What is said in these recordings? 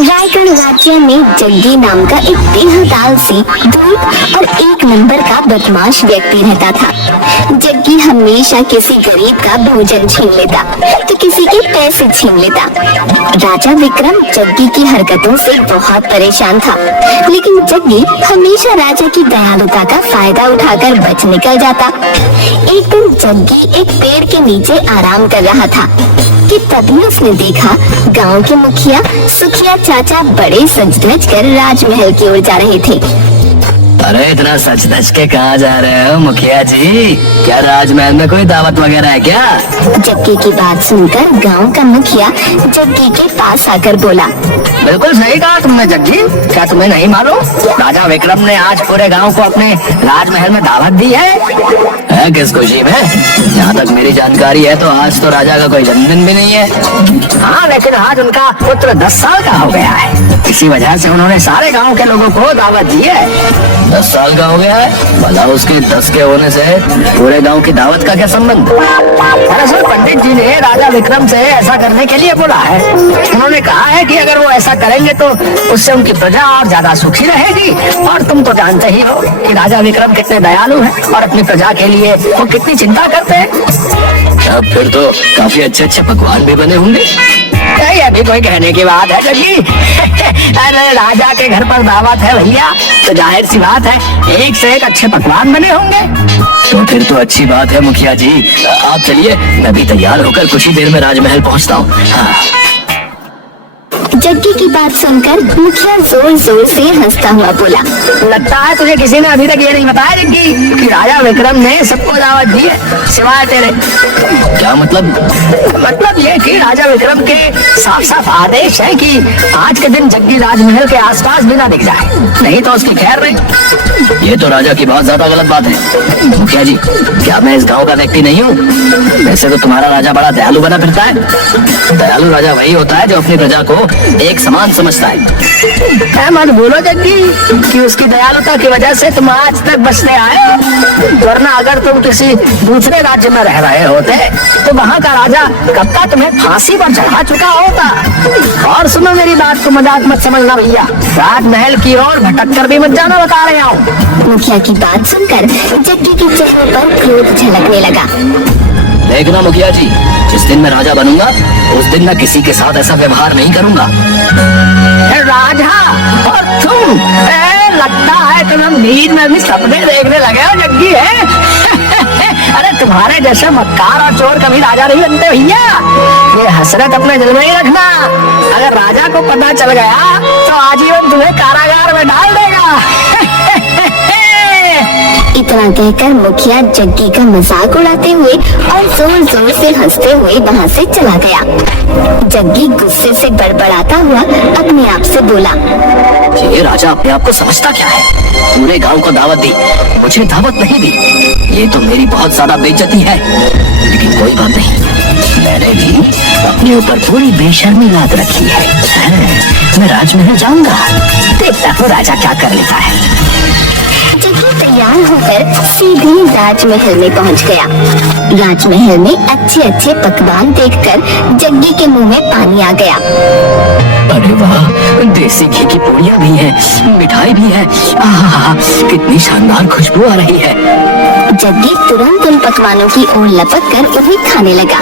रायगढ़ राज्य में जग्गी नाम का एक बेहद आलसी, धूर्त और एक नंबर का बदमाश व्यक्ति रहता था। जग्गी हमेशा किसी गरीब का भोजन छीन लेता तो किसी के पैसे छीन लेता। राजा विक्रम जग्गी की हरकतों से बहुत परेशान था, लेकिन जग्गी हमेशा राजा की दयालुता का फायदा उठाकर बच निकल जाता। एक दिन जग्गी एक पेड़ के नीचे आराम कर रहा था कि तभी उसने देखा गांव के मुखिया सुखिया चाचा बड़े सज धज कर राजमहल की ओर जा रहे थे। अरे इतना सच धज के कहाँ जा रहे हो मुखिया जी? क्या राजमहल में कोई दावत वगैरह है क्या? जग्गी की बात सुनकर गांव का मुखिया जग्गी के पास आकर बोला, बिल्कुल सही कहा तुमने जग्गी। क्या तुम्हें नहीं मालूम राजा विक्रम ने आज पूरे गांव को अपने राजमहल में दावत दी है? किस खुशी में? जहाँ तक मेरी जानकारी है तो आज तो राजा का कोई जन्मदिन भी नहीं है। हाँ, लेकिन आज उनका पुत्र 10 साल का हो गया है। इसी वजह से उन्होंने सारे गांव के लोगों को दावत दी है। 10 साल का हो गया है? भला उसके 10 के होने से पूरे गांव की दावत का क्या संबंध? दरअसल पंडित जी ने राजा विक्रम से ऐसा करने के लिए बोला है। उन्होंने कहा है कि अगर वो ऐसा करेंगे तो उससे उनकी प्रजा और ज्यादा सुखी रहेगी। और तुम तो जानते ही हो कि राजा विक्रम कितने दयालु हैं और अपनी प्रजा के लिए वो कितनी चिंता करते हैं। अब फिर तो काफी अच्छे अच्छे पकवान भी बने होंगे। ये अभी कोई कहने की बात है जग्गी? अरे राजा के घर पर दावत है भैया, तो जाहिर सी बात है एक से एक अच्छे पकवान बने होंगे। तो फिर तो अच्छी बात है मुखिया जी। आप चलिए, मैं भी तैयार होकर कुछ ही देर में राजमहल पहुंचता हूँ। हाँ। जग्गी की बात सुनकर मुखिया जोर जोर से हंसता हुआ बोला, लगता है तुझे किसी ने अभी तक ये नहीं बताया जग्गी कि राजा विक्रम ने सबको दावत दी है सिवाय तेरे। क्या मतलब? मतलब ये कि राजा विक्रम के साफ साफ आदेश है कि आज के दिन जग्गी राजमहल के आसपास भी ना दिख जाए, नहीं तो उसकी खैर नहीं। ये तो राजा की बहुत ज्यादा गलत बात है मुखिया जी। क्या मैं इस गाँव का व्यक्ति नहीं हूँ? वैसे तो तुम्हारा राजा बड़ा दयालु बना फिरता है। दयालु राजा वही होता है जो अपनी प्रजा को एक समान समझता है। मत बोलो जग्गी कि उसकी दयालुता की वजह से तुम आज तक बचते आए, वरना अगर तुम किसी दूसरे राज्य में रह रहे होते तो वहाँ का राजा कब का तुम्हें फांसी पर चढ़ा चुका होता। और सुनो मेरी बात को मजाक मत समझना भैया, राजमहल की ओर भटक कर भी मत जाना, बता रहे हूँ। मुखिया की बात सुनकर जग्गी के चेहरे पर क्रोध झलकने लगा। देखना मुखिया जी, जिस दिन मैं राजा बनूंगा उस दिन मैं किसी के साथ ऐसा व्यवहार नहीं करूंगा। राजा और तुम, लगता है तुम नींद में भी सपने देखने लगे हो जग्गी है। अरे तुम्हारे जैसे मक्कार और चोर कभी राजा नहीं बनते भैया। ये हसरत अपने दिल में ही रखना। अगर राजा को पता चल गया तो आजीवन तुम्हें कारागार में डाल देगा। इतना कहकर मुखिया जग्गी का मजाक उड़ाते हुए और जोर जोर से हंसते हुए वहाँ से चला गया। जग्गी गुस्से से बड़बड़ाता हुआ अपने आप से बोला, ये राजा अपने आप को समझता क्या है? पूरे गांव को दावत दी, मुझे दावत नहीं दी। ये तो मेरी बहुत ज्यादा बेइज्जती है। लेकिन कोई बात नहीं, मैंने भी अपने ऊपर पूरी बेशर्मी लाद रखी है। मैं राजमहल जाऊंगा, देखता हूँ राजा क्या कर लेता है। जग्गी तैयार होकर सीधे राजमहल में पहुंच गया। राजमहल में अच्छे अच्छे पकवान देखकर जग्गी के मुंह में पानी आ गया। अरे वाह, देसी घी की पूड़ियाँ भी हैं, मिठाई भी है। कितनी शानदार खुशबू आ रही है। जग्गी तुरंत उन पकवानों की ओर लपक कर उन्हें खाने लगा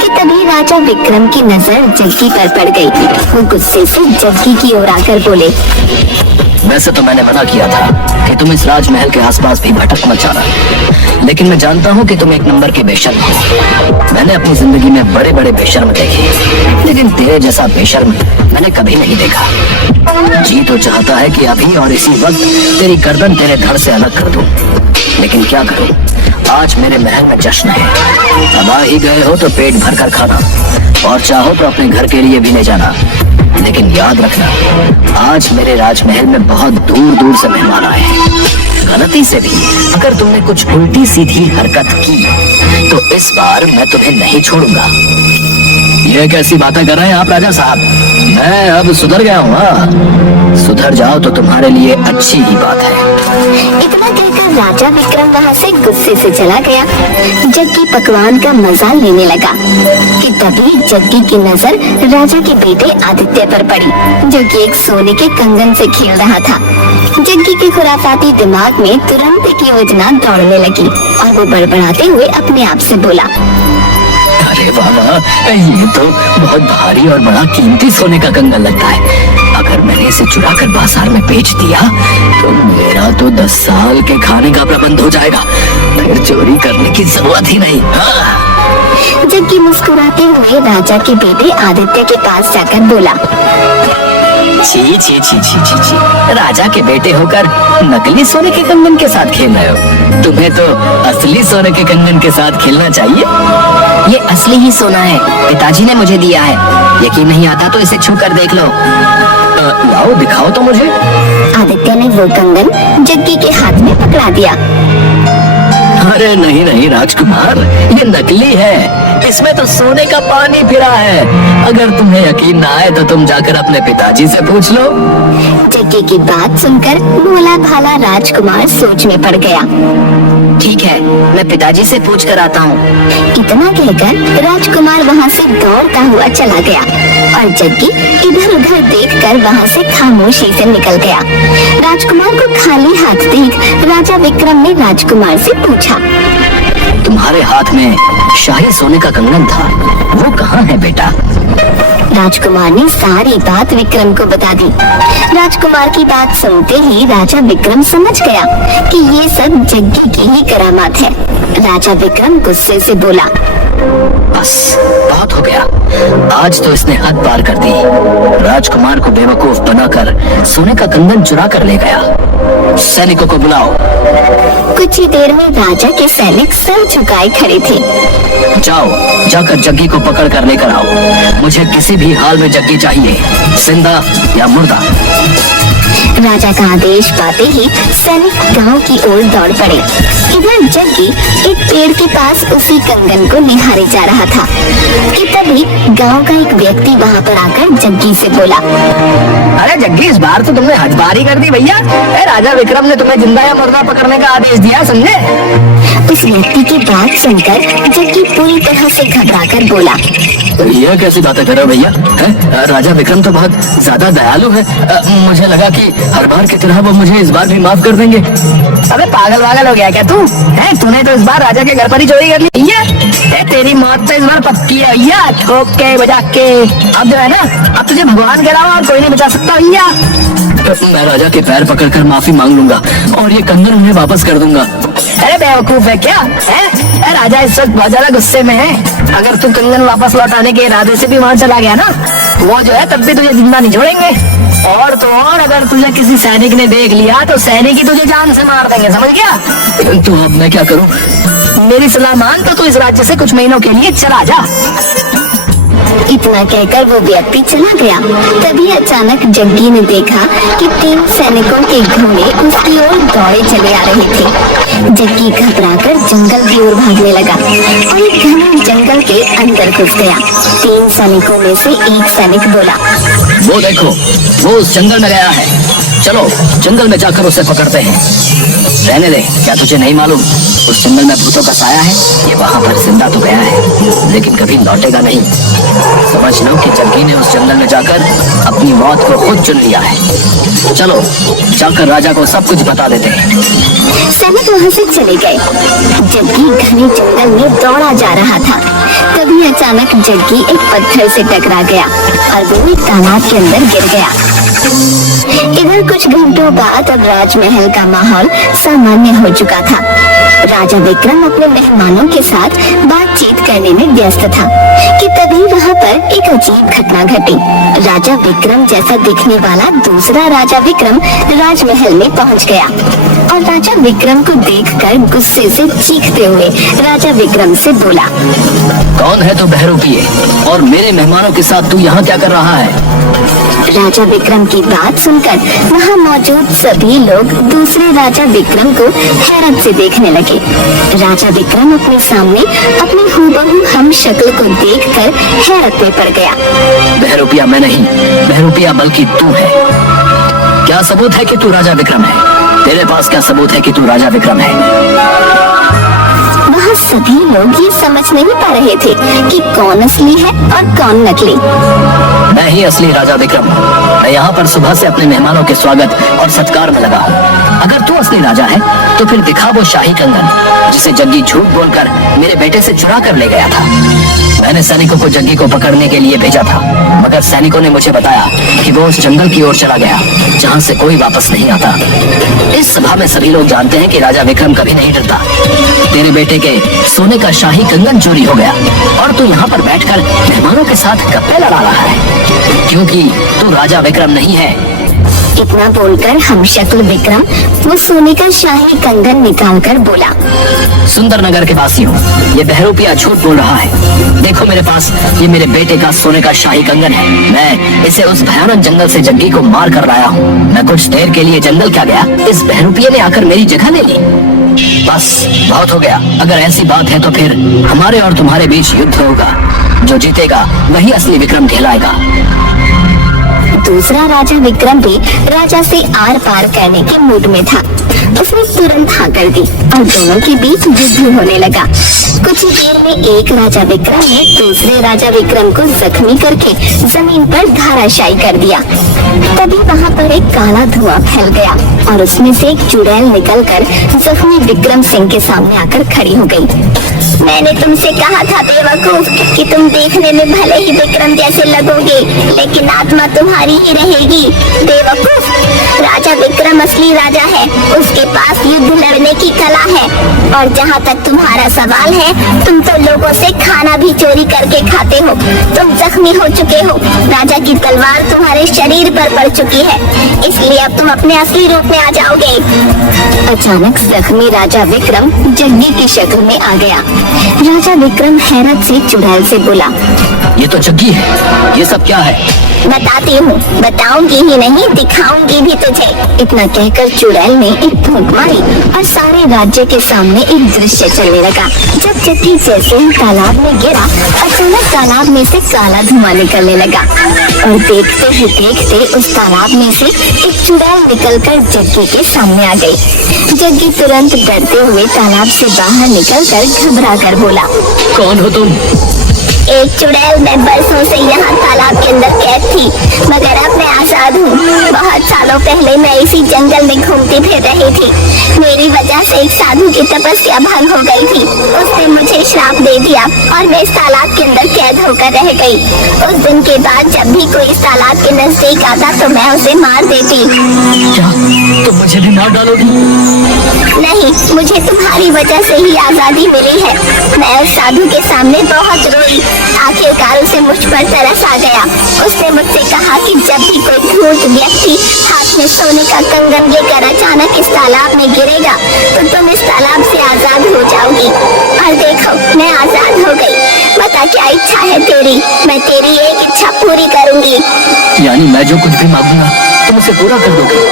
कि तभी राजा विक्रम की नजर जग्गी पर पड़ गई। वो गुस्से से जग्गी की ओर आकर बोले, वैसे तो मैंने मना किया था कि तुम इस राजमहल के आसपास भी भटक मत जाना, लेकिन मैं जानता हूँ कि तुम एक नंबर के बेशर्म हो। मैंने अपनी जिंदगी में बड़े बड़े बेशर्म देखे, लेकिन तेरे जैसा बेशर्म मैंने कभी नहीं देखा। जी तो चाहता है कि अभी और इसी वक्त तेरी गर्दन तेरे धड़ से अलग कर दूं, लेकिन क्या करूं, आज मेरे महल में जश्न है। अब आ ही गए हो तो पेट भर कर खाना, और चाहो तो अपने घर के लिए भी ले जाना। लेकिन याद रखना, आज मेरे राजमहल में बहुत दूर दूर से मेहमान आए हैं। गलती से भी अगर तुमने कुछ उल्टी सीधी हरकत की तो इस बार मैं तुम्हें नहीं छोड़ूंगा। ये कैसी बातें कर रहे हैं आप राजा साहब? मैं अब सुधर गया हूँ। हाँ, सुधर जाओ तो तुम्हारे लिए अच्छी ही बात है। इतना कहकर राजा विक्रम वहाँ से गुस्से से चला गया। जग्गी पकवान का मजा लेने लगा कि तभी जग्गी की नजर राजा के बेटे आदित्य पर पड़ी, जो कि एक सोने के कंगन से खेल रहा था। जग्गी के खुराफाती दिमाग में तुरंत एक योजना दौड़ने लगी और वो बड़बड़ाते हुए अपने आप से बोला, अरे बाबा, ये तो बहुत भारी और बड़ा कीमती सोने का कंगन लगता है। अगर मैंने इसे चुरा कर बाजार में बेच दिया तो मेरा तो 10 साल के खाने का प्रबंध हो जाएगा। फिर चोरी करने की जरूरत ही नहीं। हाँ। जग्गी मुस्कुराते हुए राजा के बेटे आदित्य के पास जाकर बोला, छी छी छी छी छी छी, राजा के बेटे होकर नकली सोने के कंगन के साथ खेल रहे हो। तुम्हें तो असली सोने के कंगन के साथ खेलना चाहिए। ये असली ही सोना है, पिताजी ने मुझे दिया है। यकीन नहीं आता तो इसे छू कर देख लो। लाओ, दिखाओ तो मुझे। आदित्य ने वो कंगन जग्गी के हाथ में पकड़ा दिया। अरे नहीं नहीं राजकुमार, ये नकली है। इसमें तो सोने का पानी फिरा है। अगर तुम्हें यकीन ना आए तो तुम जाकर अपने पिताजी से पूछ लो। जग्गी की बात सुनकर भोला भाला राजकुमार सोच में पड़ गया। ठीक है, मैं पिताजी से पूछ कर आता हूँ। इतना कहकर राजकुमार वहाँ से दौड़ता हुआ चला गया और जग्गी इधर उधर देखकर वहाँ से खामोशी से निकल गया। राजकुमार को खाली हाथ देख राजा विक्रम ने राजकुमार से पूछा, तुम्हारे हाथ में शाही सोने का कंगन था, वो कहाँ है बेटा? राजकुमार ने सारी बात विक्रम को बता दी। राजकुमार की बात सुनते ही राजा विक्रम समझ गया कि ये सब जग्गी की ही करामात है। राजा विक्रम गुस्से से बोला, बस बहुत हो गया, आज तो इसने हद पार कर दी। राजकुमार को बेवकूफ बनाकर सोने का कंगन चुरा कर ले गया। सैनिकों को बुलाओ। कुछ ही देर में राजा के सैनिक सर झुकाए खड़े थे। जाओ, जाकर जग्गी को पकड़ कर लेकर आओ। मुझे किसी भी हाल में जग्गी चाहिए, जिंदा या मुर्दा। राजा का आदेश पाते ही सैनिक गांव की ओर दौड़ पड़े। इधर जग्गी एक पेड़ के पास उसी कंगन को निहारे जा रहा था कि तभी गांव का एक व्यक्ति वहां पर आकर जग्गी से बोला, अरे जग्गी, इस बार तो तुमने हदबारी कर दी भैया। राजा विक्रम ने तुम्हें जिंदा या मुर्दा पकड़ने का आदेश दिया, समझे? उस व्यक्ति की बात सुनकर जग्गी पूरी तरह से घबराकर बोला, यह कैसी बातें कर रहे हो भैया? राजा विक्रम तो बहुत ज्यादा दयालु है। मुझे लगा कि हर बार की तरह वो मुझे इस बार भी माफ कर देंगे। अबे पागल वागल हो गया क्या तू? तूने तो इस बार राजा के घर पर ही चोरी कर ली भैया। तेरी मौत तो इस बार पक्की है भैया, ठोक के बजा के। अब जो है ना, अब तुझे भगवान के अलावा और कोई नहीं बचा सकता भैया। मैं राजा के पैर पकड़कर माफी मांग लूंगा और ये कंगन उन्हें वापस कर दूंगा। अरे बेवकूफ है क्या? राजा इस वक्त बहुत ज्यादा गुस्से में है। अगर तू कंगन वापस लौटाने के इरादे से भी वहाँ चला गया ना, वो जो है तब भी तुझे जिंदा नहीं छोड़ेंगे। और तो और, अगर तुझे किसी सैनिक ने देख लिया तो सैनिक ही तुझे जान से मार देंगे, समझ गया? तो अब मैं क्या करूं? मेरी सलाह मान तो तू इस राज्य से कुछ महीनों के लिए चला जा। इतना कहकर वो व्यक्ति चला गया। तभी अचानक जग्गी ने देखा कि 3 सैनिकों के घोड़े उसकी ओर दौड़े चले आ रहे थे। जग्गी घबराकर जंगल की ओर भागने लगा और एक घने जंगल के अंदर घुस गया। 3 सैनिकों में से एक सैनिक बोला, वो देखो, वो उस जंगल में गया है। चलो जंगल में जाकर उसे पकड़ते हैं। रहने दे, क्या तुझे नहीं मालूम उस जंगल में भूतों का साया है? ये वहाँ पर जिंदा तो गया है लेकिन कभी लौटेगा नहीं। समझ लो कि जग्गी ने उस जंगल में जाकर अपनी मौत को खुद चुन लिया है। चलो जाकर राजा को सब कुछ बता देते हैं। सैनिक वहाँ से चले गए। जग्गी घने जंगल में दौड़ा जा रहा था। तभी अचानक जग्गी एक पत्थर से टकरा गया और वो एक तालाब के अंदर गिर गया। इधर कुछ घंटों बाद अब राजमहल का माहौल सामान्य हो चुका था। राजा विक्रम अपने मेहमानों के साथ बातचीत करने में व्यस्त था कि तभी वहाँ पर एक अजीब घटना घटी। राजा विक्रम जैसा दिखने वाला दूसरा राजा विक्रम राजमहल में पहुँच गया और और राजा विक्रम को देखकर गुस्से से चीखते हुए राजा विक्रम से बोला, कौन है तू बहरूपिये और मेरे मेहमानों के साथ तू यहाँ क्या कर रहा है? राजा विक्रम की बात सुनकर वहाँ मौजूद सभी लोग दूसरे राजा विक्रम को हैरत से देखने लगे। राजा विक्रम अपने सामने अपनी हूबहू हम शक्ल को देखकर हैरत में पड़ गया। बहरूपिया मैं नहीं, बहरूपिया बल्कि तू है। क्या सबूत है कि तू राजा विक्रम है? तेरे पास क्या सबूत है कि तू राजा विक्रम है? वहाँ सभी लोग ये समझ नहीं पा रहे थे कि कौन असली है और कौन नकली। मैं ही असली राजा विक्रम हूँ। मैं यहाँ पर सुबह से अपने मेहमानों के स्वागत और सत्कार में लगा हूँ। अगर तू असली राजा है तो फिर दिखा वो शाही कंगन जिसे जग्गी झूठ बोलकर मेरे बेटे से चुरा कर ले गया था। मैंने सैनिकों को जग्गी को पकड़ने के लिए भेजा था, मगर सैनिकों ने मुझे बताया कि वो उस जंगल की ओर चला गया जहाँ से कोई वापस नहीं आता। इस सभा में सभी लोग जानते हैं कि राजा विक्रम कभी नहीं डरता। तेरे बेटे के सोने का शाही कंगन चोरी हो गया और तू यहाँ पर बैठकर मेहमानों के साथ गप्पे लड़ा रहा है, क्योंकि तू राजा विक्रम नहीं है। इतना बोलकर हम शक्ल विक्रम वो सोने का शाही कंगन निकालकर बोला, सुंदर नगर के वासी हूँ, ये बहरूपिया झूठ बोल रहा है। देखो मेरे पास ये मेरे बेटे का सोने का शाही कंगन है। मैं इसे उस भयानक जंगल से जग्गी को मार कर लाया हूँ। मैं कुछ देर के लिए जंगल क्या गया, इस बहरूपिये ने आकर मेरी जगह ले ली। बस बहुत हो गया। अगर ऐसी बात है तो फिर हमारे और तुम्हारे बीच युद्ध होगा। जो जीतेगा वही असली विक्रम कहलाएगा। दूसरा राजा विक्रम भी राजा से आर पार करने के मूड में था। उसने तुरंत हाँ कर दी और दोनों के बीच युद्ध होने लगा। कुछ ही देर में एक राजा विक्रम ने दूसरे राजा विक्रम को जख्मी करके जमीन पर धाराशायी कर दिया। तभी वहाँ पर एक काला धुआं फैल गया और उसमें से एक चुड़ैल निकलकर जख्मी विक्रम सिंह के सामने आकर खड़ी हो गई। मैंने तुमसे कहा था बेवकूफ कि तुम देखने में भले ही विक्रम जैसे लगोगे, लेकिन आत्मा तुम्हारी ही रहेगी। बेवकूफ, राजा विक्रम असली राजा है। उसके पास युद्ध लड़ने की कला है। और जहाँ तक तुम्हारा सवाल है, तुम तो लोगों से खाना भी चोरी करके खाते हो। तुम जख्मी हो चुके हो। राजा की तलवार तुम्हारे शरीर पर पड़ चुकी है, इसलिए अब तुम अपने असली रूप में आ जाओगे। अचानक जख्मी राजा विक्रम जग्गी की शक्ल में आ गया। राजा विक्रम हैरत से चुड़ैल से बोला, ये तो जग्गी है। ये सब क्या है? बताती हूँ, बताऊंगी ही नहीं, दिखाऊंगी भी तुझे। इतना कहकर चुड़ैल ने एक फूंक मारी और सारे राज्य के सामने एक दृश्य चलने लगा। जब जग्गी जैसे ही तालाब में गिरा, अचानक तालाब में से काला धुआं निकलने लगा और देखते ही देखते उस तालाब में से एक चुड़ैल निकलकर जग्गी के सामने आ गई। जग्गी तुरंत डरते हुए तालाब से बाहर निकलकर घबरा कर बोला, कौन हो तुम? एक चुड़ैल। मैं बरसों से यहाँ तालाब के अंदर कैद थी, मगर अब मैं आजाद हूँ। बहुत सालों पहले मैं इसी जंगल में घूमती फिर रही थी। मेरी वजह से एक साधु की तपस्या भंग हो गई थी। उसने मुझे श्राप दे दिया और मैं इस तालाब के अंदर कैद होकर रह गई। उस दिन के बाद जब भी कोई इस तालाब के नजदीक आता तो मैं उसे मार देती। क्या तुम मुझे भी मार डालोगी? नहीं, मुझे तुम्हारी वजह से ही आजादी मिली है। मैं उस साधु के सामने बहुत रोई। आखिरकार उसे मुझ पर तरस आ गया। उसने मुझसे कहा कि जब भी कोई धूर्त व्यक्ति हाथ में सोने का कंगन लेकर अचानक इस तालाब में गिरेगा तो तुम इस तालाब से आजाद हो जाओगी। और देखो, मैं आजाद हो गई। बता क्या इच्छा है तेरी? मैं तेरी एक इच्छा पूरी करूंगी। यानी मैं जो कुछ भी मांगूंगा तुम उसे पूरा कर दोगे?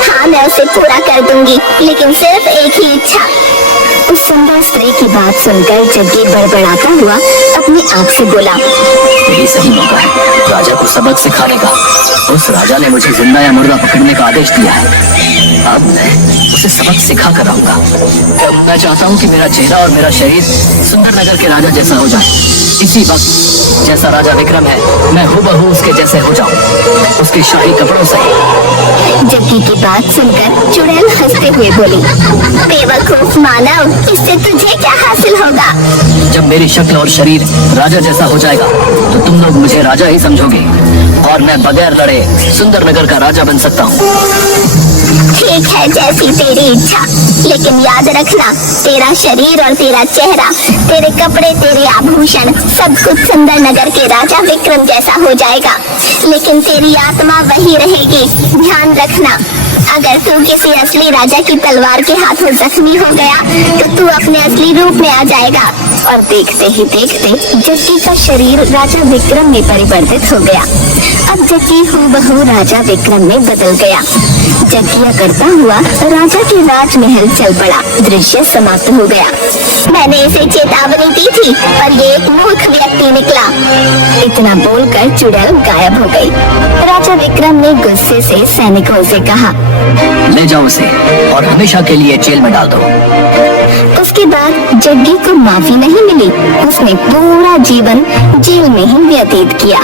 हाँ, मैं उसे पूरा कर दूंगी, लेकिन सिर्फ एक ही इच्छा। उस सुंदर स्त्री की बात सुनकर जग्गी बड़बड़ाता हुआ अपनी आँख से बोला, यही सही मौका है राजा को सबक सिखाने का। उस राजा ने मुझे जिंदा या मुर्दा पकड़ने का आदेश दिया है। अब मैं उसे सबक सिखा कर आऊंगा। मैं चाहता हूँ कि मेरा चेहरा और मेरा शरीर सुंदर नगर के राजा जैसा हो जाए। इसी वक्त जैसा राजा विक्रम है, मैं हूबहू उसके जैसे हो जाऊं, उसके शाही कपड़ों से। जग्गी की बात सुनकर चुड़ैल हंसते हुए बोली, बेवकूफ मानव, इससे तुझे क्या हासिल होगा? जब मेरी शक्ल और शरीर राजा जैसा हो जाएगा तो तुम लोग मुझे राजा ही समझोगे और मैं बगैर लड़े सुंदर नगर का राजा बन सकता हूँ। ठीक है, जैसी तेरी इच्छा, लेकिन याद रखना, तेरा शरीर और तेरा चेहरा, तेरे कपड़े, तेरे आभूषण, सब कुछ सुंदर नगर के राजा विक्रम जैसा हो जाएगा, लेकिन तेरी आत्मा वही रहेगी। ध्यान रखना। अगर तू किसी असली राजा की तलवार के हाथों जख्मी हो गया तो तू अपने असली रूप में आ जाएगा। और देखते ही देखते जग्गी का शरीर राजा विक्रम में परिवर्तित हो गया। अब जग्गी हूबहू राजा विक्रम में बदल गया। जग्गिया करता हुआ राजा के राजमहल चल पड़ा। दृश्य समाप्त हो गया। मैंने इसे चेतावनी दी थी पर ये एक मूर्ख व्यक्ति निकला। इतना बोलकर चुड़ैल गायब हो गई। राजा विक्रम ने गुस्से से सैनिकों से कहा, ले जाओ उसे और हमेशा के लिए जेल में डाल दो। उसके बाद जग्गी को माफी नहीं मिली। उसने पूरा जीवन जेल में ही व्यतीत किया।